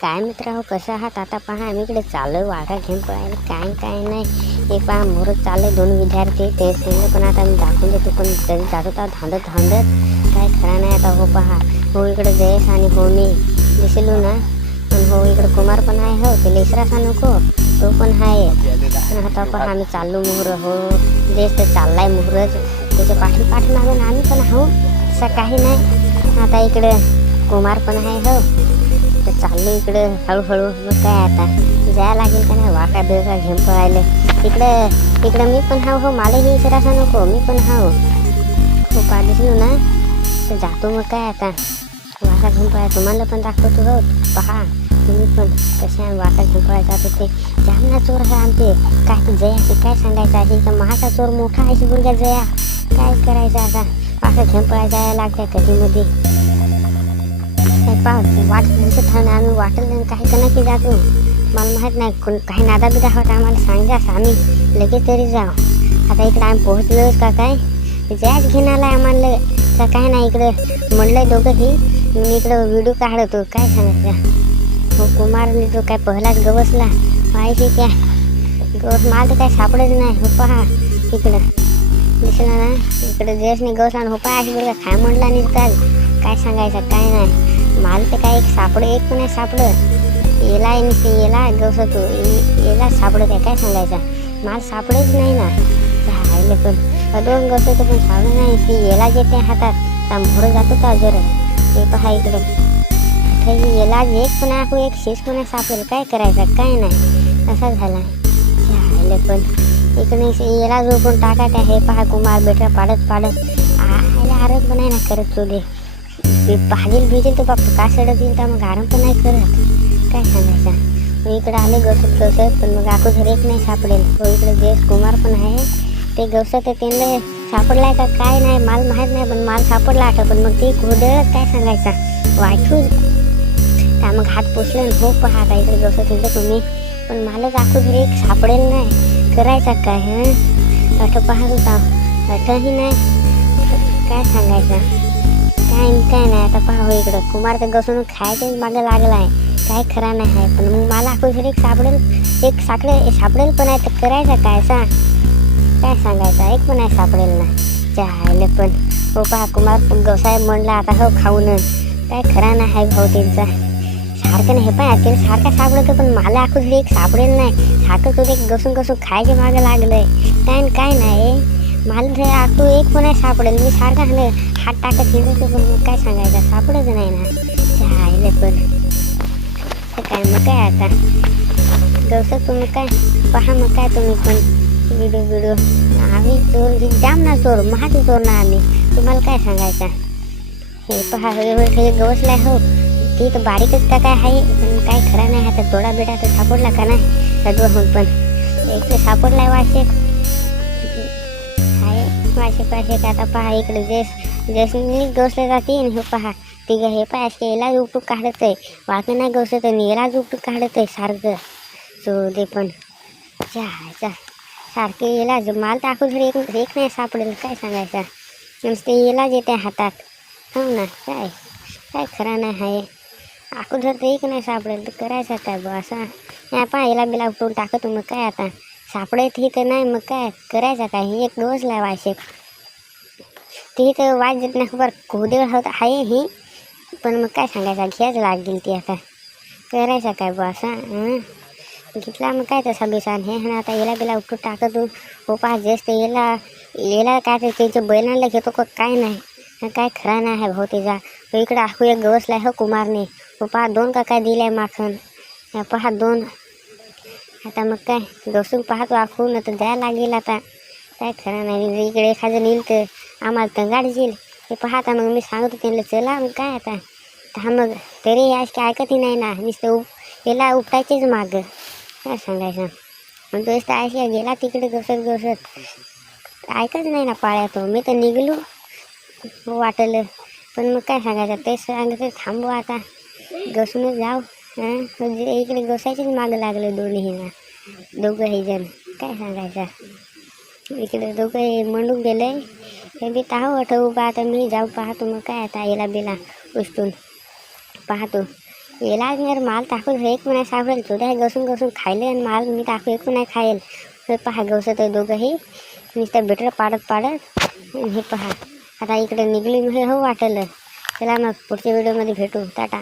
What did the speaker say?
काय मित्र हो, कसं आहात? आता पहा आम्ही इकडे चाललोय वाघा घेऊन पळायला. काय काय नाही, हे पहा मोर चालले 2 विद्यार्थी ते त्यांना पण आता मी दाखवून देतो. पण तरी जात होता धांदत धांदत, काय खरा नाही आता. हो पहा, हो इकडे जयेश आणि हो मी दिसलो ना. पण हो इकडे कुमार पण आहे. हो ते लेसरासा नको तो पण आहे. पण आता पहा आम्ही चाललो मोहर. हो जयेश तर चाललाय मोहरच, त्याच्या पाठीमागून आम्ही पण हो. असं काही नाही. आता इकडे कुमार पण आहे. हो तर चाललो इकडे हळूहळू. मग काय आता जायला लागेल का नाही वाका बिळका घेऊन पळायला. इकडे मी पण हाव. हो मलाही इशारासा नको, मी पण हाव. हो पा दिसलो ना तर जातो. मग काय आता वाका घेऊन पळायला तुम्हाला पण दाखवतो. हो पहा तुम्ही पण कशा वाका घेऊन पळायला जात होते. जामना चोर आहे आमचे. काय ते जयाचे काय सांगायचं आहे. तर महाचा चोर मोठा आहे बुरग्या जया. काय करायचं आता, वाका घेऊन पळायला जायला लागते कधी मध्ये. वाट दिसत आहे ना, आम्ही वाटलं काही का नक्की जातो. मला माहीत नाही काही नादा बिदा होता आम्हाला सांगास, आम्ही लगेच तरी जाऊ. आता इकडे आम्ही पोहोचलोच का काय, जयाच घेऊन आलाय आम्हाला का काय नाही. इकडं म्हणलंय दोघंही. मी इकडं व्हिडिओ काढतो. काय सांगायचं. हो कुमारने तो काय पहिलाच गवसला पाहिजे क्या गवस. माल तर काय सापडत नाही. हो पहा इकडं दिसला ना, इकडे जयसने गवसला. हो पहा बरं काय म्हणला निघताल. काय सांगायचं काय नाही. माल तर काय एक सापडं एक पण नाही सापडं. येला नसते येला गवसतो येला सापडत आहे. काय सांगायचा माल सापडच नाही ना. राहिले पण 2 गवसतो पण सापडत नाही. ती येला येते हातात तर मोहर जातो का जर. हे पहा इकडे येला एक पण आहे एक शेष पण सापडेल. काय करायचं काय नाही. असा झाला राहिले पण इकडे येला जो पण टाकायचा. हे पहा कुमार बेटा पाडत आयला आरच पण आहे ना करत चोले. भाजील भिजेल तर बाप्पा का सडत येईल तर मग आराम पण नाही करत. काय सांगायचं. मग इकडे आले गवसत पण मग आखो घर एक नाही सापडेल. हो इकडे जयेश कुमार पण आहे. ते गवसत त्यांना सापडलाय का काय नाही माल माहीत नाही. पण माल सापडला आता. पण मग ते घोदळच काय सांगायचा वाटून त्या मग हात पोचलं. हो पहा आता इकडे गवसत येतं तुम्ही. पण मालच आखो घर एक सापडेल नाही. करायचा काय हं अठ पाहत होता अठही नाही. काय सांगायचं काय नाही. आता पहा हो इकडं कुमार तर गवसून खायच्याच मागं लागला आहे. काय खरा नाही आहे. पण मग मला आखो घरी एक सापडेल पण आहे तर करायचं काय काय सांगायचं. एक पण आहे सापडेल ना चायले पण. हो पहा कुमार गवसाहेब म्हणला आता हो खाऊन. काय खरा नाही आहे भाऊ त्यांचा. सारखं नाही हे पण त्याला सारखा सापडतो पण मला आखो घरी एक सापडेल नाही. सारखं तो एक घसून खायच्या मागं लागलंय. काय नाही मला ते आखो एक पण आहे सापडेल. मी सारखा हात टाकत हिंडतो पण मग काय सांगायचं सापडच नाही ना. चायले पण काय मग काय आता गवसत तुम्ही काय पहा. मग काय तुम्ही पण व्हिडिओ आम्ही चोर जाम ना चोर महाचे चोर ना आम्ही. तुम्हाला काय सांगायचं. हे पहा हे गवसलाय. हो ती तर बारीकच का काय आहे. पण काय खरा नाही. आता थोडा बेटा तर सापडला का नाही सदवहून पण एक तर सापडलाय वाशेक आहे. वाशेक आता पहा इकडे जसं गवसले जाते. हे पहा तिघं हे पाय असे याला उपटूक काढत आहे. वाकं नाही गवसत आणि यालाच उपटूक काढत आहे सारखं. सो ते पण चहा सारखे याला माल तर आखो घरी एक नाही सापडेल. काय सांगायचं नुसते यालाच येते हातात. हो ना काय खरा नाही आहे. आखो घर तर एक नाही सापडेल तर करायचं काय बा असा. या पहा याला बिला उपटून टाकतो. मग काय आता सापडत ही तर नाही. मग काय करायचं काय. एक गवसला वाशेक ती तर वाज देत नाही. खबर खोदेळ होत आहे ही. पण मग काय सांगायचं घ्यायच लागेल ती. आता करायचं काय बा असा घेतला मग काय तसा बेसान हे आता याला बिला उपटून टाकतो. हो पहा जास्त याला काय तर त्यांच्या बैलांना घेतो का काय नाही. काय खरा नाही आहे भाऊ त्याचा. हो इकडे आखू एक गवसला हो कुमारने. हो पहा 2 का काय दिलाय माखन. पहा 2 आता मग काय गवसून पाहतो आखू न तर द्यायला लागेल. आता काय खरं नाही. इकडे एखादं नेईल तर आम्हाला तंगाड येईल. हे पाहता मग मी सांगतो त्यांना चला मग काय आता हा मग तरी आज काय ऐकतही नाही ना. नुसतं याला उपटायचेच मागं. काय सांगायचं. मग तो अशी गेला तिकडे गवसत ऐकत नाही ना पाळ्या. तो मी तर निघलो वाटलं. पण मग काय सांगायचं ते सांगायचं थांबू आता गवसूनच जाऊ. म्हणजे इकडे गवसायचेच मागं लागलं दोन्ही ना दोघंही जण. काय सांगायचं इकडे दोघं मंडून गेले. हे बी ताहू आठवू बा. आता मी जाऊ पाहतो. मग काय आता याला बिला उचटून पाहतो याला मी माल टाकू एक नाही सापडेल तुझ्या गसून गसून खायले आणि माल मी टाकू एक नाही खाईल. हे पहा गवसं तर दोघंही नुसतं बेटर पाडत हे पहा. आता इकडे निघली हे हो वाटलं. चला मग पुढच्या व्हिडिओमध्ये भेटू. टाटा.